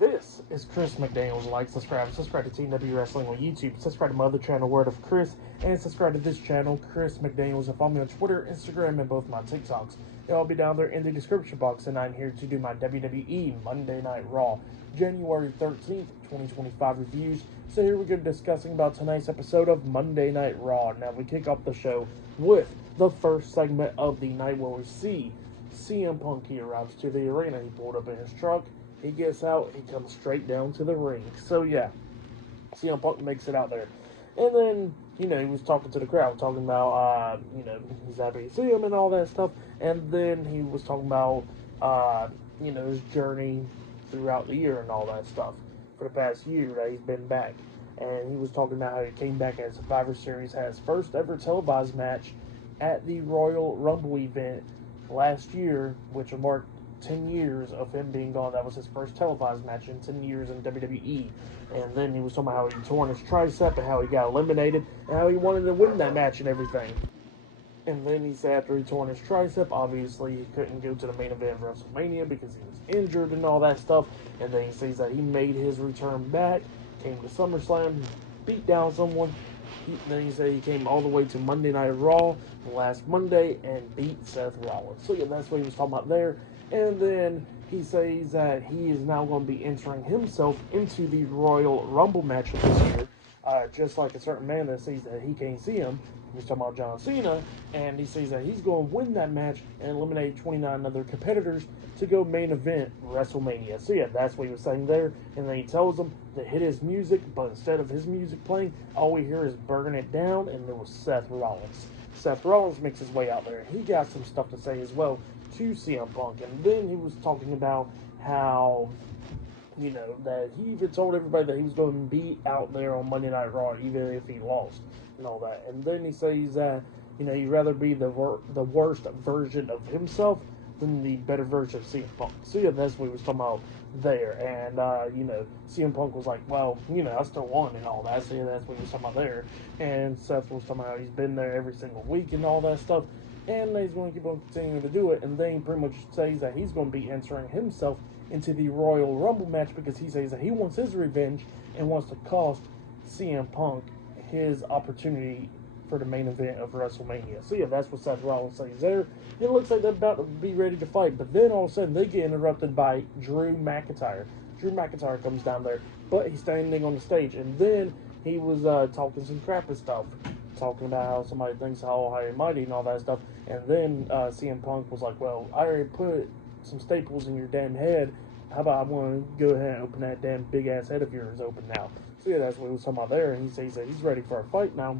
This is Chris McDaniels. Like, subscribe to Team W Wrestling on YouTube, subscribe to my other channel, Word of Chris, and subscribe to this channel, Chris McDaniels, and follow me on Twitter, Instagram, and both my TikToks. They'll all be down there in the description box, and I'm here to do my WWE Monday Night Raw, January 13th, 2025 reviews. So here we're going to be discussing about tonight's episode of Monday Night Raw. Now, we kick off the show with the first segment of the night where we see CM Punk. He arrives to the arena. He pulled up in his truck. He gets out, he comes straight down to the ring. So, yeah, CM Punk makes it out there. And then, he was talking to the crowd, talking about, he's happy to see him and all that stuff. And then he was talking about, his journey throughout the year and all that stuff for the past year that he's been back. And he was talking about how he came back at Survivor Series, had his first ever televised match at the Royal Rumble event last year, which marked 10 years of him being gone. That was his first televised match in 10 years in WWE. And then he was talking about how he torn his tricep and how he got eliminated and how he wanted to win that match and everything. And then he said after he torn his tricep, obviously he couldn't go to the main event of WrestleMania because he was injured and all that stuff. And then he says that he made his return back, came to SummerSlam, beat down someone. Then he said he came all the way to Monday Night Raw last Monday and beat Seth Rollins. So yeah, that's what he was talking about there. And then he says that he is now going to be entering himself into the Royal Rumble match of this year. Just like a certain man that says that he can't see him. He's talking about John Cena. And he says that he's going to win that match and eliminate 29 other competitors to go main event WrestleMania. So yeah, that's what he was saying there. And then he tells them to hit his music, but instead of his music playing, all we hear is Burning It Down, and there was Seth Rollins. Seth Rollins makes his way out there. He got some stuff to say as well to CM Punk. And then he was talking about how, that he even told everybody that he was going to be out there on Monday Night Raw, even if he lost and all that. And then he says that, he'd rather be the worst version of himself than the better version of CM Punk. So yeah, that's what he was talking about there. And, CM Punk was like, well, I still won and all that. So yeah, that's what he was talking about there. And Seth was talking about how he's been there every single week and all that stuff. And he's going to keep on continuing to do it. And then he pretty much says that he's going to be entering himself into the Royal Rumble match because he says that he wants his revenge and wants to cost CM Punk his opportunity for the main event of WrestleMania. So yeah, that's what Seth Rollins says there. It looks like they're about to be ready to fight, but then all of a sudden they get interrupted by Drew McIntyre. Drew McIntyre comes down there, but he's standing on the stage, and then he was talking some crap and stuff, talking about how somebody thinks how high and mighty and all that stuff. And then CM Punk was like, well, I already put some staples in your damn head. How about I want to go ahead and open that damn big ass head of yours open now? So yeah, that's what he was talking about there. And he says that he's ready for a fight now.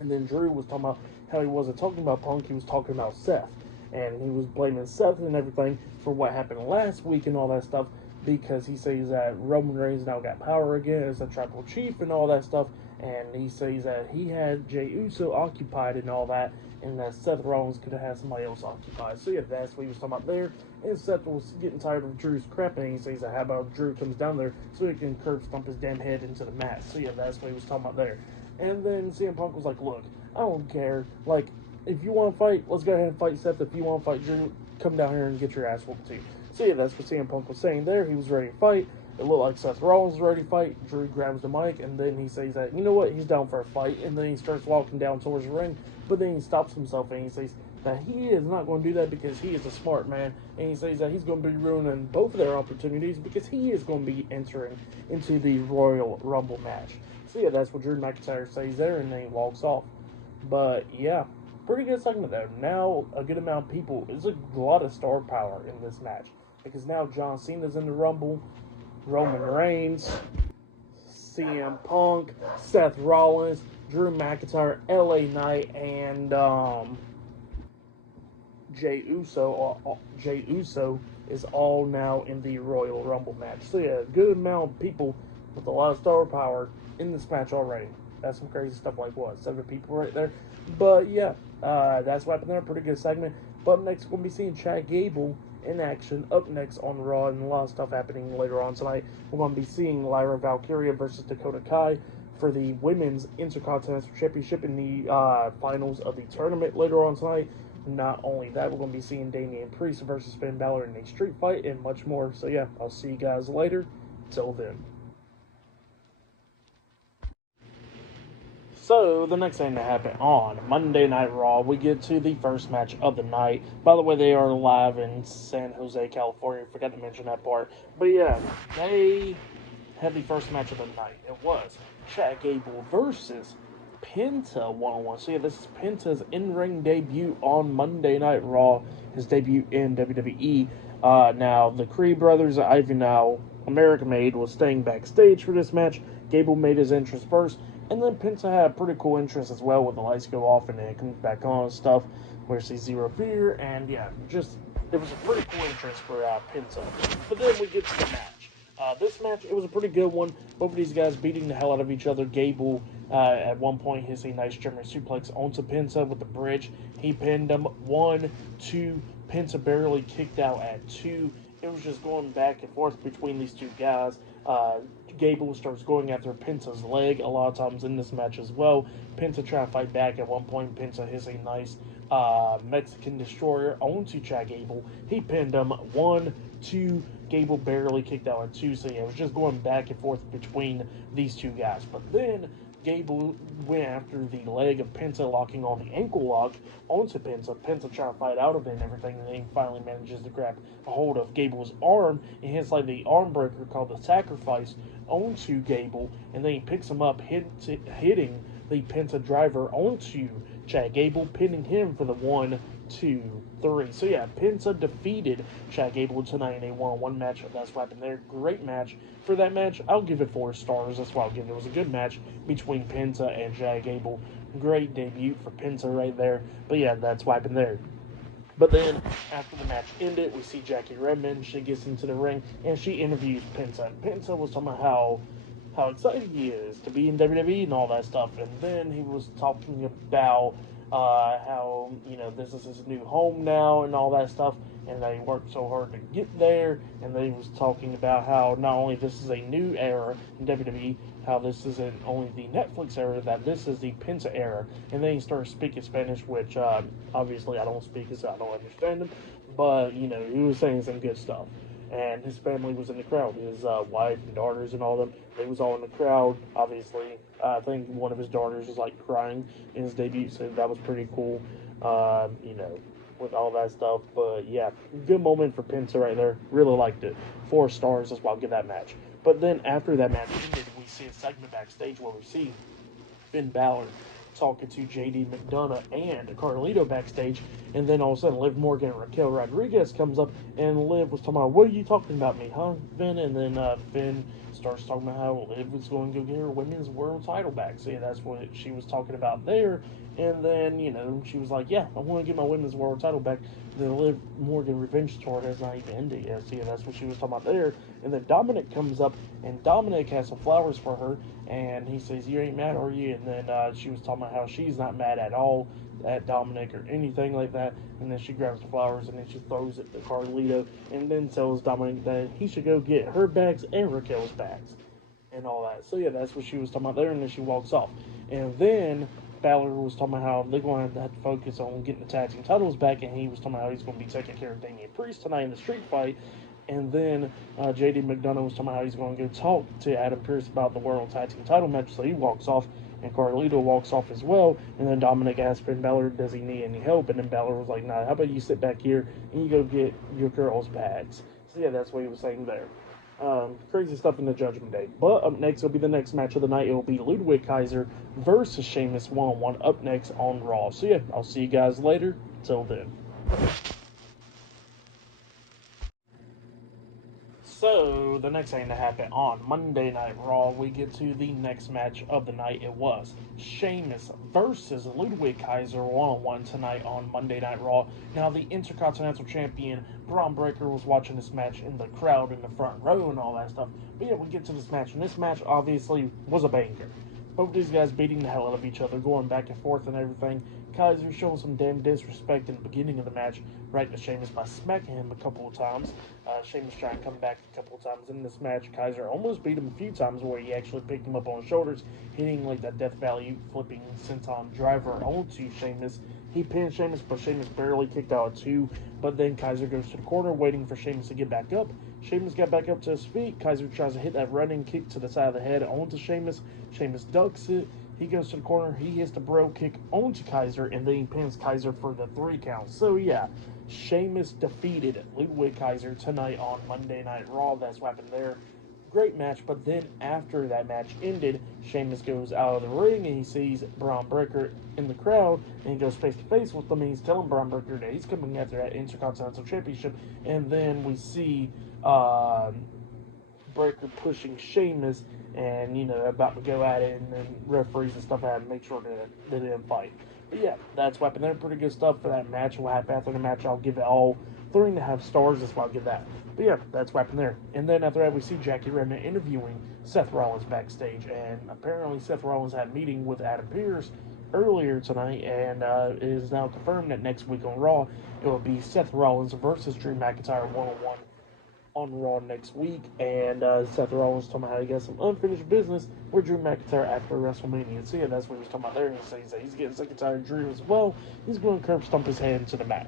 And then Drew was talking about how he wasn't talking about Punk, he was talking about Seth. And he was blaming Seth and everything for what happened last week and all that stuff, because he says that Roman Reigns now got power again as a tribal chief and all that stuff. And he says that he had Jey Uso occupied and all that, and that Seth Rollins could have had somebody else occupied. So yeah, that's what he was talking about there. And Seth was getting tired of Drew's crap, and he says that how about Drew comes down there so he can curb stomp his damn head into the mat. So yeah, that's what he was talking about there. And then CM Punk was like, look, I don't care. Like, if you want to fight, let's go ahead and fight Seth. If you want to fight Drew, come down here and get your ass whooped too. So yeah, that's what CM Punk was saying there. He was ready to fight. It looked like Seth Rollins was ready to fight. Drew grabs the mic, and then he says that, you know what, he's down for a fight. And then he starts walking down towards the ring, but then he stops himself, and he says that he is not going to do that because he is a smart man. And he says that he's going to be ruining both of their opportunities because he is going to be entering into the Royal Rumble match. So yeah, that's what Drew McIntyre says there, and then he walks off. But yeah, pretty good segment there. Now a good amount of people, there's a lot of star power in this match, because now John Cena's in the Rumble, Roman Reigns, CM Punk, Seth Rollins, Drew McIntyre, LA Knight, and Jey Uso. Jey Uso is all now in the Royal Rumble match. So yeah, a good amount of people with a lot of star power in this match already. That's some crazy stuff, like what, 7 people right there. But yeah, that's what happened there. Pretty good segment. But up next, we'll be seeing Chad Gable in action up next on Raw, and a lot of stuff happening later on tonight. We're going to be seeing Lyra Valkyria versus Dakota Kai for the Women's Intercontinental Championship in the finals of the tournament later on tonight. Not only that, we're going to be seeing Damian Priest versus Finn Bálor in a street fight and much more. So yeah, I'll see you guys later. Till then. So, the next thing to happen on Monday Night Raw, we get to the first match of the night. By the way, they are live in San Jose, California. Forgot to mention that part. But yeah, they had the first match of the night. It was Chad Gable versus Penta one-on-one. So yeah, this is Penta's in-ring debut on Monday Night Raw. His debut in WWE. Now, the Creed brothers, Ivan now American Made, was staying backstage for this match. Gable made his entrance first. And then Penta had a pretty cool entrance as well, with the lights go off and then it comes back on and stuff, where she Zero Fear, and yeah, just, it was a pretty cool entrance for Penta. But then we get to the match. This match, it was a pretty good one. Both of these guys beating the hell out of each other. Gable, at one point, hits a nice German suplex onto Penta with the bridge. He pinned him. 1, 2. Penta barely kicked out at 2. It was just going back and forth between these two guys. Gable starts going after Penta's leg a lot of times in this match as well. Penta trying to fight back. At one point, Penta hits a nice Mexican Destroyer onto Chad Gable. He pinned him. 1, 2. Gable barely kicked out at 2. So yeah, it was just going back and forth between these two guys. But then Gable went after the leg of Penta, locking on the ankle lock onto Penta. Penta trying to fight out of it and everything, and then he finally manages to grab a hold of Gable's arm and hits like the arm breaker called the Sacrifice onto Gable, and then he picks him up, hitting the Penta driver onto Chad Gable, pinning him for the 1, 2, 3. So yeah, Penta defeated Chad Gable tonight in a one-on-one match. That's what happened there. Great match. For that match, I'll give it 4 stars. That's why I'll give it. It was a good match between Penta and Chad Gable. Great debut for Penta right there. But yeah, that's what happened there. But then, after the match ended, we see Jackie Redmond. She gets into the ring, and she interviews Penta. Penta was talking about how excited he is to be in WWE and all that stuff. And then he was talking about how, this is his new home now and all that stuff. And they worked so hard to get there. And then he was talking about how not only this is a new era in WWE, how this isn't only the Netflix era, that this is the Penta era. And then he started speaking Spanish, which obviously I don't speak, so I don't understand him. But, he was saying some good stuff. And his family was in the crowd. His wife and daughters and all them, they was all in the crowd. Obviously, I think one of his daughters was like crying in his debut, so that was pretty cool. With all that stuff. But yeah, good moment for Penta right there. Really liked it. 4 stars. That's why I'll give that match. But then after that match ended, we see a segment backstage where we see Finn Bálor talking to JD McDonough and Carlito backstage, and then all of a sudden Liv Morgan and Raquel Rodriguez comes up, and Liv was talking about, what are you talking about me, huh, Finn? And then Finn starts talking about how Liv was going to go get her women's world title back. So yeah, that's what she was talking about there. And then, she was like, yeah, I want to get my women's world title back. The Liv Morgan revenge tour has not even ended yet. So yeah, that's what she was talking about there. And then Dominic comes up, and Dominic has some flowers for her, and he says, you ain't mad, are you? And then she was talking about how she's not mad at all at Dominic or anything like that. And then she grabs the flowers, and then she throws it to Carlito, and then tells Dominic that he should go get her bags and Raquel's bags and all that. So yeah, that's what she was talking about there, and then she walks off. And then Bálor was talking about how they're going to have to focus on getting the tag team titles back, and he was talking about how he's going to be taking care of Damian Priest tonight in the street fight. And then JD McDonough was talking about how he's going to go talk to Adam Pearce about the World Tag Team title match, so he walks off, and Carlito walks off as well. And then Dominic asked Finn Bálor, does he need any help? And then Bálor was like, nah, how about you sit back here and you go get your girl's bags? So yeah, that's what he was saying there. Crazy stuff in the Judgment Day. But up next will be the next match of the night. It will be Ludwig Kaiser versus Sheamus one-on-one up next on Raw. So yeah, I'll see you guys later. Till then. So, the next thing to happen on Monday Night Raw, we get to the next match of the night. It was Sheamus versus Ludwig Kaiser one-on-one tonight on Monday Night Raw. Now, the Intercontinental Champion, Braun Breaker, was watching this match in the crowd in the front row and all that stuff. But yeah, we get to this match, and this match obviously was a banger. Both these guys beating the hell out of each other, going back and forth and everything. Kaiser showing some damn disrespect in the beginning of the match, right to Sheamus by smacking him a couple of times. Sheamus trying to come back a couple of times in this match. Kaiser almost beat him a few times where he actually picked him up on his shoulders, hitting like that Death Valley flipping senton driver onto Sheamus. He pinned Sheamus, but Sheamus barely kicked out at 2. But then Kaiser goes to the corner, waiting for Sheamus to get back up. Sheamus got back up to his feet. Kaiser tries to hit that running kick to the side of the head onto Sheamus. Sheamus ducks it. He goes to the corner. He hits the bro kick onto Kaiser, and then he pins Kaiser for the 3 count. So, yeah, Sheamus defeated Ludwig Kaiser tonight on Monday Night Raw. That's what happened there. Great match, but then after that match ended, Sheamus goes out of the ring and he sees Braun Breaker in the crowd, and he goes face to face with him, and he's telling Braun Breaker that he's coming after that Intercontinental Championship, and then we see Breaker pushing Sheamus and, about to go at it, and then referees and stuff had to make sure that they didn't fight. But yeah, that's what happened there. Pretty good stuff for that match. What happened after the match, I'll give it all 3.5 stars. That's why I'll give that. But yeah, that's what happened there. And then after that, we see Jackie Redmond interviewing Seth Rollins backstage. And apparently Seth Rollins had a meeting with Adam Pearce earlier tonight, and it is now confirmed that next week on Raw, it will be Seth Rollins versus Drew McIntyre 1-on-1 on Raw next week. And Seth Rollins talking about how he got some unfinished business with Drew McIntyre after WrestleMania. So yeah, that's what he was talking about there. And he says that he's getting sick and tired of Drew as well. He's going to curb stomp his head into the mat.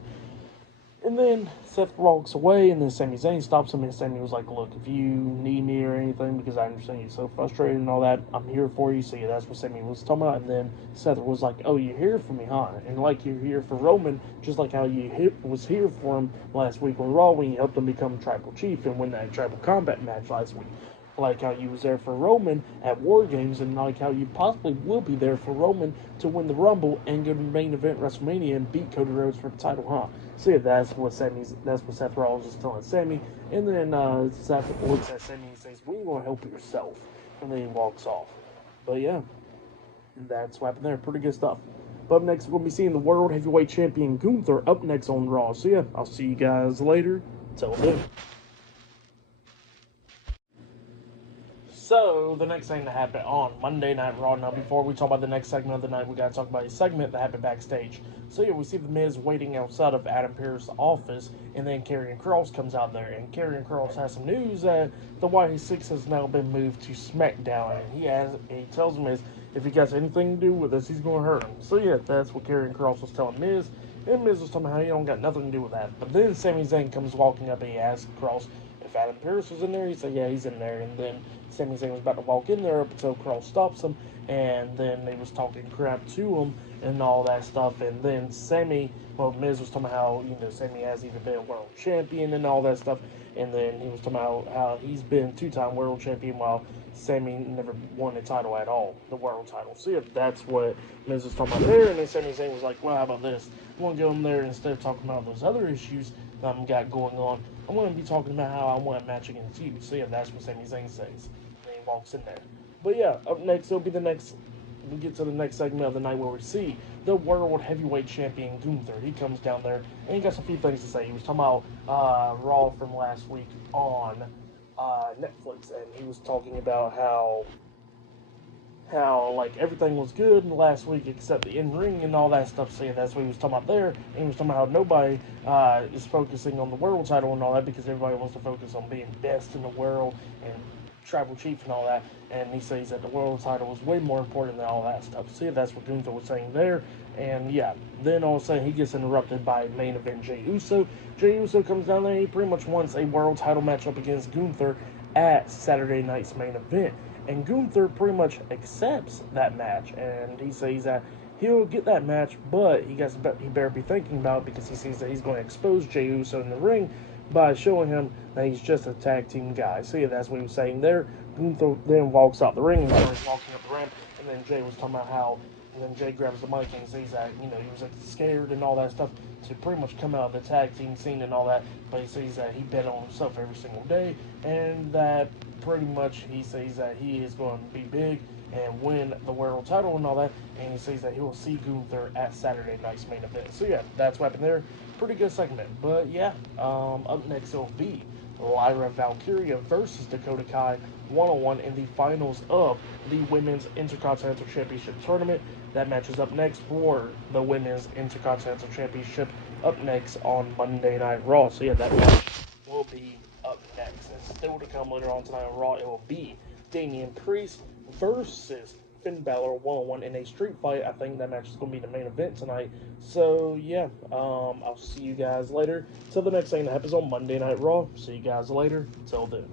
And then Seth walks away, and then Sami Zayn stops him, and Sami was like, look, if you need me or anything, because I understand you're so frustrated and all that, I'm here for you. So yeah, that's what Sami was talking about. And then Seth was like, oh, you're here for me, huh? And like you're here for Roman, just like how you was here for him last week on Raw when you helped him become Tribal Chief and win that Tribal Combat match last week. Like how you was there for Roman at War Games, and like how you possibly will be there for Roman to win the Rumble and go to the main event WrestleMania and beat Cody Rhodes for the title, huh? So yeah, that's what Seth Rollins is telling Sami. And then Seth looks at Sami and says, "We want to help yourself," and then he walks off. But yeah, that's what happened there. Pretty good stuff. But up next, we'll be seeing the World Heavyweight Champion Gunther up next on Raw. So yeah, I'll see you guys later. Till then. So, the next thing that happened on Monday Night Raw. Now, before we talk about the next segment of the night, we got to talk about a segment that happened backstage. So, yeah, we see The Miz waiting outside of Adam Pearce's office, and then Karrion Kross comes out there, and Karrion Kross has some news that the YA6 has now been moved to SmackDown, and he tells Miz if he got anything to do with this, he's going to hurt him. So, yeah, that's what Karrion Kross was telling Miz, and Miz was telling him how he don't got nothing to do with that. But then Sami Zayn comes walking up, and he asks Kross if Adam Pearce was in there. He said, yeah, he's in there, and then Sami Zayn was about to walk in there up until Kross stops him, and then they was talking crap to him and all that stuff. And then Miz was talking about how, Sami has even been a world champion and all that stuff. And then he was talking about how he's been 2-time world champion while Sami never won the title at all, the world title. So yeah, that's what Miz was talking about there. And then Sami Zayn was like, well, how about this? I want to go in there, instead of talking about those other issues that I've got going on, I want to be talking about how I want a match against you. So yeah, that's what Sami Zayn says. And he walks in there. But yeah, up next, it'll be we get to the next segment of the night where we see the World Heavyweight Champion Gunther. He comes down there, and he got some few things to say. He was talking about Raw from last week on Netflix, and he was talking about how like everything was good last week except the in-ring and all that stuff. So yeah, that's what he was talking about there. And he was talking about how nobody is focusing on the world title and all that, because everybody wants to focus on being best in the world and Tribal Chief and all that. And he says that the world title is way more important than all that stuff. So yeah, that's what Gunther was saying there. And yeah, then all of a sudden he gets interrupted by main event Jey Uso. Jey Uso comes down there, and he pretty much wants a world title matchup against Gunther at Saturday night's main event. And Gunther pretty much accepts that match, and he says that he'll get that match, but he better be thinking about it, because he sees that he's going to expose Jey Uso in the ring by showing him that he's just a tag team guy. So yeah, that's what he was saying there. Gunther then walks out the ring and starts walking up the ramp, and then Jey was talking about how, and then Jey grabs the mic and says that, he was like scared and all that stuff to pretty much come out of the tag team scene and all that, but he says that he bet on himself every single day, and that pretty much he says that he is going to be big and win the world title and all that, and he says that he will see Gunther at Saturday night's main event. So yeah, that's what happened there. Pretty good segment. But yeah, up next it'll be Lyra Valkyria versus Dakota Kai 1-on-1 in the finals of the Women's Intercontinental Championship Tournament. That match is up next for the Women's Intercontinental Championship, up next on Monday Night Raw. So yeah, that match will be up next. And still to come later on tonight on Raw, it will be Damian Priest versus Finn Balor one-on-one in a street fight. I think that match is going to be the main event tonight. So yeah, I'll see you guys later. Till the next thing that happens on Monday Night Raw. See you guys later. Till then.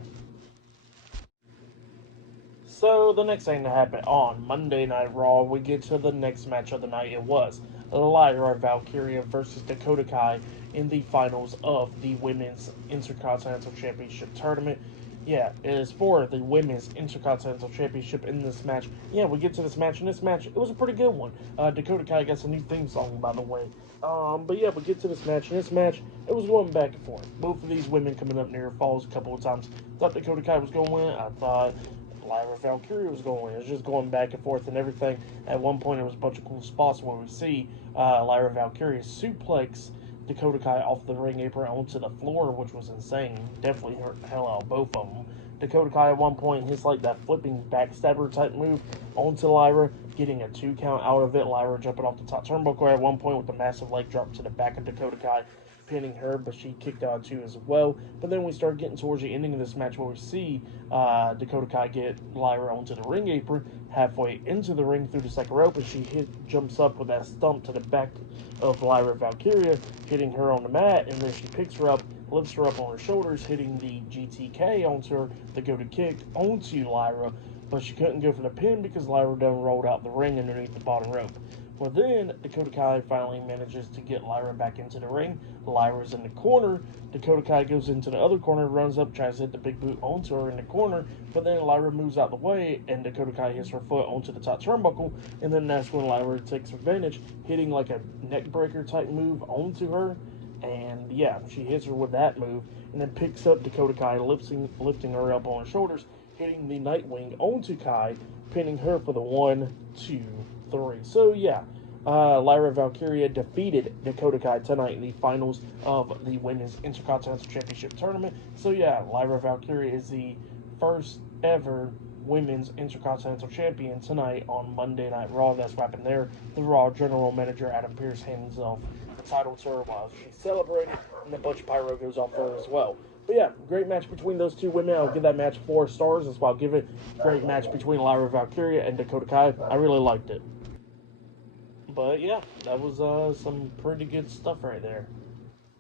So the next thing that happened on Monday Night Raw, we get to the next match of the night. It was Lyra Valkyria versus Dakota Kai in the finals of the Women's Intercontinental Championship tournament. Yeah, it is for the Women's Intercontinental Championship in this match. Yeah, we get to this match. In this match, it was a pretty good one. Dakota Kai got some new theme song, by the way. But yeah, we get to this match. In this match, it was going back and forth. Both of these women coming up near falls a couple of times. Thought Dakota Kai was going to win. I thought Lyra Valkyria was going. It was just going back and forth and everything. At one point, there was a bunch of cool spots where we see Lyra Valkyria suplex Dakota Kai off the ring apron onto the floor, which was insane. Definitely hurt the hell out of both of them. Dakota Kai at one point hits like that flipping backstabber type move onto Lyra, getting a 2 count out of it. Lyra jumping off the top turnbuckle at one point with a massive leg drop to the back of Dakota Kai, pinning her, but she kicked out too as well. But then we start getting towards the ending of this match where we see Dakota Kai get Lyra onto the ring apron, halfway into the ring through the second rope, and she jumps up with that stump to the back of Lyra Valkyria, hitting her on the mat, and then she picks her up, lifts her up on her shoulders, hitting the GTK onto her, the go-to kick onto Lyra, but she couldn't go for the pin because Lyra done rolled out the ring underneath the bottom rope. Well, then Dakota Kai finally manages to get Lyra back into the ring. Lyra's in the corner. Dakota Kai goes into the other corner, runs up, tries to hit the big boot onto her in the corner, but then Lyra moves out the way, and Dakota Kai hits her foot onto the top turnbuckle, and then that's when Lyra takes advantage, hitting like a neck breaker type move onto her, and yeah, she hits her with that move, and then picks up Dakota Kai, lifting her up on her shoulders, hitting the Nightwing onto Kai, pinning her for the 1, 2, 3. So yeah, Lyra Valkyria defeated Dakota Kai tonight in the finals of the Women's Intercontinental Championship tournament. So yeah, Lyra Valkyria is the first ever Women's Intercontinental Champion tonight on Monday Night Raw. That's what happened there. The Raw General Manager Adam Pearce hands off the title to her while she's celebrating, and a bunch of pyro goes off her as well. But yeah, great match between those two women. I'll give that match 4 stars. That's why I'll give it. Great match between Lyra Valkyria and Dakota Kai. I really liked it. But yeah, that was some pretty good stuff right there.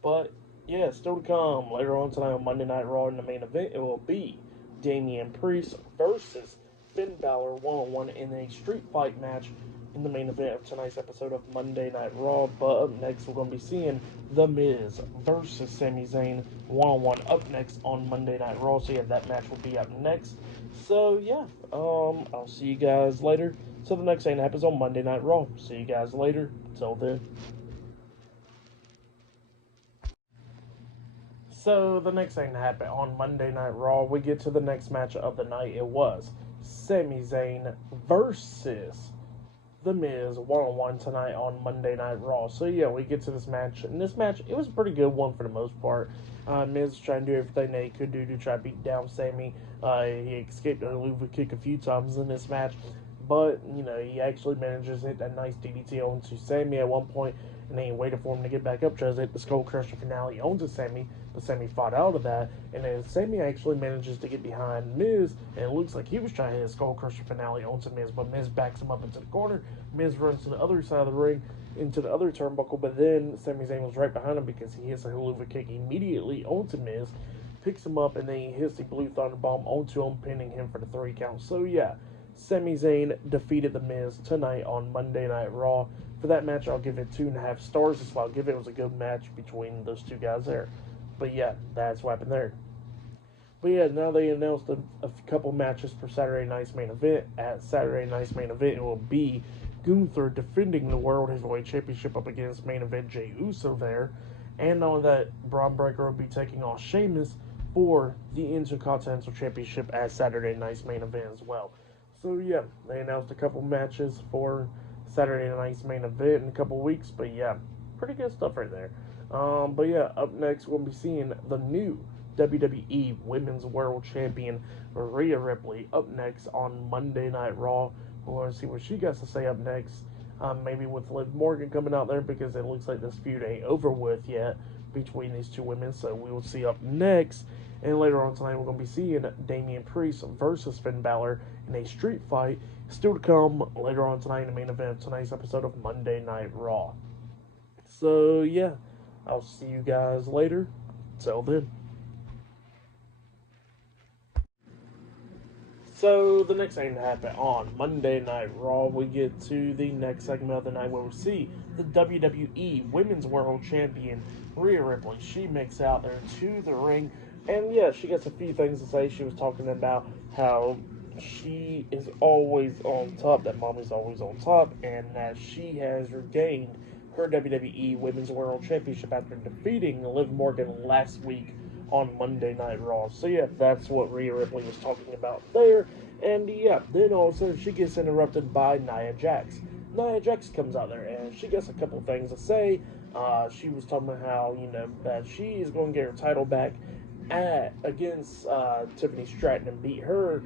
But yeah, still to come later on tonight on Monday Night Raw in the main event, it will be Damian Priest versus Finn Bálor one-on-one in a street fight match in the main event of tonight's episode of Monday Night Raw. But up next, we're going to be seeing The Miz versus Sami Zayn one-on-one up next on Monday Night Raw. So yeah, that match will be up next. So yeah, I'll see you guys later. So the next thing happens on Monday Night Raw. See you guys later. Till then. So the next thing that happened on Monday Night Raw, we get to the next match of the night. It was Sami Zayn versus The Miz one-on-one tonight on Monday Night Raw. So yeah, we get to this match. And this match, it was a pretty good one for the most part. Miz trying to do everything that he could do to try to beat down Sami. He escaped a Luva kick a few times in this match. But, you know, he actually manages to hit that nice DDT onto Sami at one point, and then he waited for him to get back up, tries to hit the Skull Crusher finale onto Sami, but Sami fought out of that, and then Sami actually manages to get behind Miz, and it looks like he was trying to hit a Skull Crusher finale onto Miz, but Miz backs him up into the corner. Miz runs to the other side of the ring, into the other turnbuckle, but then Sami Zayn was right behind him because he hits a Helluva kick immediately onto Miz, picks him up, and then he hits the Blue Thunder Bomb onto him, pinning him for the 3 count. So yeah, Sami Zayn defeated The Miz tonight on Monday Night Raw. For that match, I'll give it 2.5 stars. That's why I'll give it. It was a good match between those two guys there. But yeah, that's what happened there. But yeah, now they announced a couple matches for Saturday night's main event. At Saturday night's main event, it will be Gunther defending the World Heavyweight Championship up against main event Jey Uso there. And on that, Braun Breaker will be taking on Sheamus for the Intercontinental Championship at Saturday night's main event as well. So yeah, they announced a couple matches for Saturday night's main event in a couple weeks, but yeah, pretty good stuff right there. But yeah, up next we'll be seeing the new WWE Women's World Champion Rhea Ripley up next on Monday Night Raw. We want to see what she got to say up next. Maybe with Liv Morgan coming out there, because it looks like this feud ain't over with yet between these two women. So we will see up next. And later on tonight, we're going to be seeing Damian Priest versus Finn Balor in a street fight. Still to come later on tonight in the main event of tonight's episode of Monday Night Raw. So, yeah, I'll see you guys later. Till then. So, the next thing to happen on Monday Night Raw, we get to the next segment of the night where we see the WWE Women's World Champion, Rhea Ripley. She makes out there to the ring, and yeah, she gets a few things to say. She was talking about how she is always on top, that Mommy's always on top, and that she has regained her WWE Women's World Championship after defeating Liv Morgan last week on Monday Night Raw. So yeah, that's what Rhea Ripley was talking about there. And yeah, then all of a sudden she gets interrupted by Nia Jax. Nia Jax comes out there and she gets a couple things to say. She was talking about how, that she is going to get her title back against Tiffany Stratton and beat her.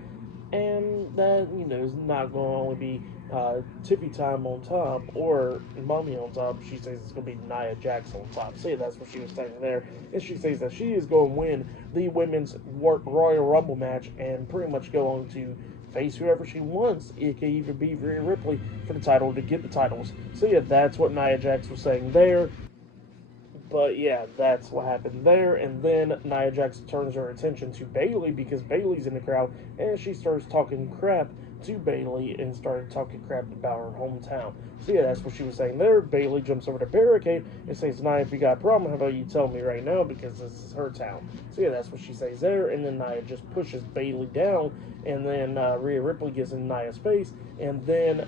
And that, is not going to only be Tiffy time on top or Mommy on top. She says it's going to be Nia Jax on top. So yeah, that's what she was saying there. And she says that she is going to win the Women's Royal Rumble match and pretty much go on to face whoever she wants. It could even be Rhea Ripley for the title to get the titles. So yeah, that's what Nia Jax was saying there. But yeah, that's what happened there. And then Nia Jax turns her attention to Bayley because Bayley's in the crowd, and she starts talking crap to Bayley and started talking crap about her hometown. So yeah, that's what she was saying there. Bayley jumps over the barricade and says, Nia, if you got a problem, how about you tell me right now, because this is her town. So yeah, that's what she says there. And then Nia just pushes Bayley down, and then Rhea Ripley gets in Nia's face, and then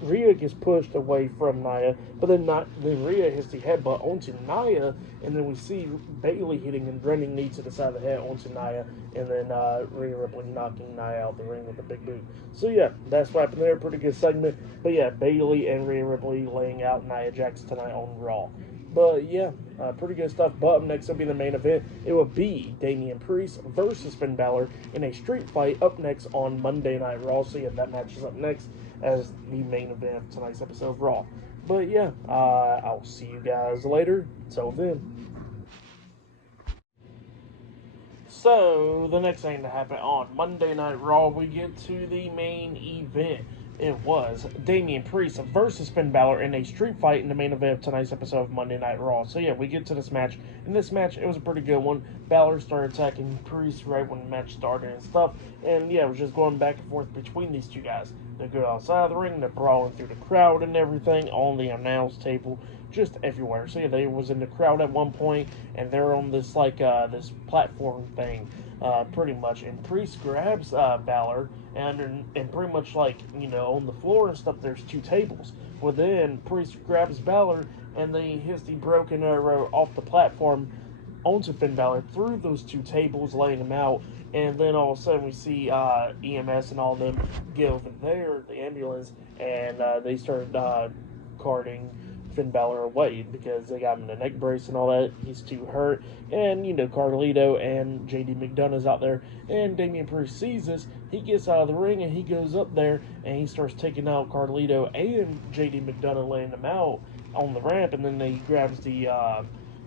Rhea gets pushed away from Nia, but then Rhea hits the headbutt onto Nia, and then we see Bayley hitting and running knee to the side of the head onto Nia, and then Rhea Ripley knocking Nia out the ring with a big boot. So yeah, that's what happened there. Pretty good segment. But yeah, Bayley and Rhea Ripley laying out Nia Jax tonight on Raw. But yeah, pretty good stuff. But up next will be the main event. It will be Damian Priest versus Finn Balor in a street fight up next on Monday Night Raw. So yeah, that match is up next as the main event of tonight's episode of Raw. But yeah, I'll see you guys later. Till then. So, the next thing to happen on Monday Night Raw, we get to the main event. It was Damian Priest versus Finn Balor in a street fight in the main event of tonight's episode of Monday Night Raw. So yeah, we get to this match. In this match, it was a pretty good one. Balor started attacking Priest right when the match started and stuff. And yeah, it was just going back and forth between these two guys. They go outside of the ring, they're brawling through the crowd and everything, on the announce table, just everywhere. So yeah, they was in the crowd at one point, and they're on this this platform thing, pretty much. And Priest grabs Balor, and pretty much on the floor and stuff, there's two tables. Well, then Priest grabs Balor, and then he hits the broken arrow off the platform onto Finn Balor through those two tables, laying him out. And then all of a sudden we see EMS and all of them get over there, the ambulance, and they start carting Finn Balor away because they got him in a neck brace and all that. He's too hurt. And, Carlito and JD McDonough's out there. And Damian Priest sees this. He gets out of the ring and he goes up there and he starts taking out Carlito and JD McDonough, laying them out on the ramp. And then he grabs the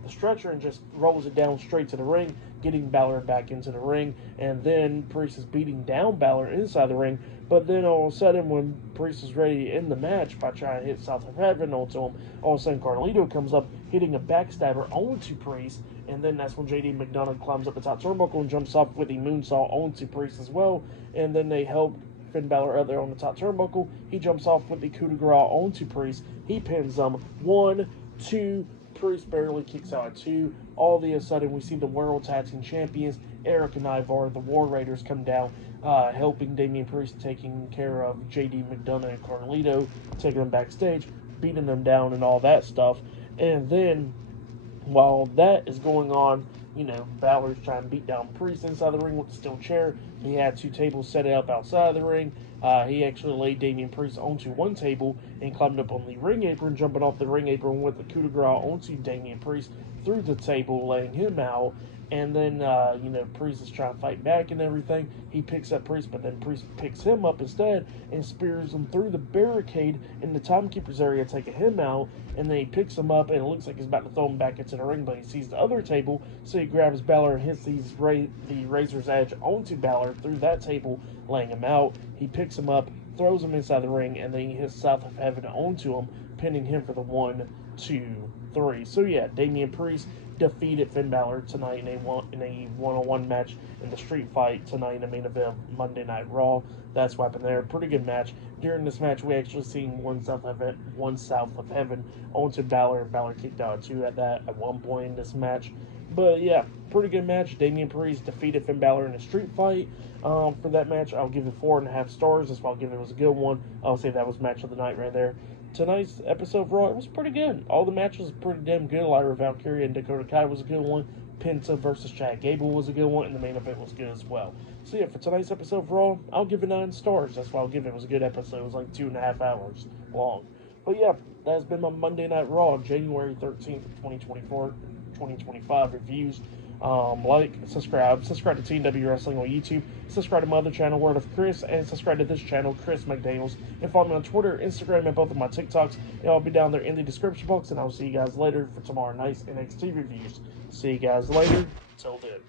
stretcher and just rolls it down straight to the ring, getting Balor back into the ring. And then Priest is beating down Balor inside the ring. But then all of a sudden, when Priest is ready to end the match by trying to hit South of Heaven onto him, all of a sudden Carlito comes up, hitting a backstabber onto Priest. And then that's when JD McDonough climbs up the top turnbuckle and jumps off with a moonsault onto Priest as well. And then they help Finn Balor up there on the top turnbuckle. He jumps off with the coup de grace onto Priest. He pins them. 1, 2, Priest barely kicks out at 2. All of a sudden, we see the World Tag Team Champions, Eric and Ivar, the War Raiders, come down, helping Damian Priest, taking care of JD McDonough and Carlito, taking them backstage, beating them down and all that stuff. And then, while that is going on, Balor's trying to beat down Priest inside the ring with the steel chair. He had 2 tables set up outside of the ring. He actually laid Damian Priest onto one table and climbed up on the ring apron, jumping off the ring apron with the coup de grace onto Damian Priest through the table, laying him out. And then, Priest is trying to fight back and everything. He picks up Priest, but then Priest picks him up instead and spears him through the barricade in the Timekeeper's area, taking him out. And then he picks him up, and it looks like he's about to throw him back into the ring, but he sees the other table, so he grabs Bálor and hits the Razor's Edge onto Bálor through that table, laying him out. He picks him up, throws him inside the ring, and then he hits South of Heaven onto him, pinning him for the 1, 2, 3. So yeah, Damian Priest defeated Finn Bálor tonight in a one-on-one match in the street fight tonight in the main event of Monday Night Raw. That's what happened there. Pretty good match. During this match, we actually seen one South of Heaven onto Bálor. Bálor kicked out 2 at one point in this match. But yeah, pretty good match. Damian Priest defeated Finn Bálor in a street fight. For that match, I'll give it 4.5 stars. That's why I'll give it was a good one. I'll say that was match of the night right there. Tonight's episode of Raw, it was pretty good. All the matches were pretty damn good. Lyra Valkyria and Dakota Kai was a good one. Penta versus Chad Gable was a good one, and the main event was good as well. So yeah, for tonight's episode of Raw, I'll give it 9 stars. That's why I'll give it. It was a good episode. It was like 2.5 hours long. But yeah, that's been my Monday Night Raw, January 13th, 2024, 2025 reviews. Subscribe to Team W Wrestling on YouTube, subscribe to my other channel, Word of Chris, and subscribe to this channel, Chris McDaniels, and follow me on Twitter, Instagram, and both of my TikToks. It'll be down there in the description box, and I'll see you guys later for tomorrow night's NXT reviews. See you guys later. Till then.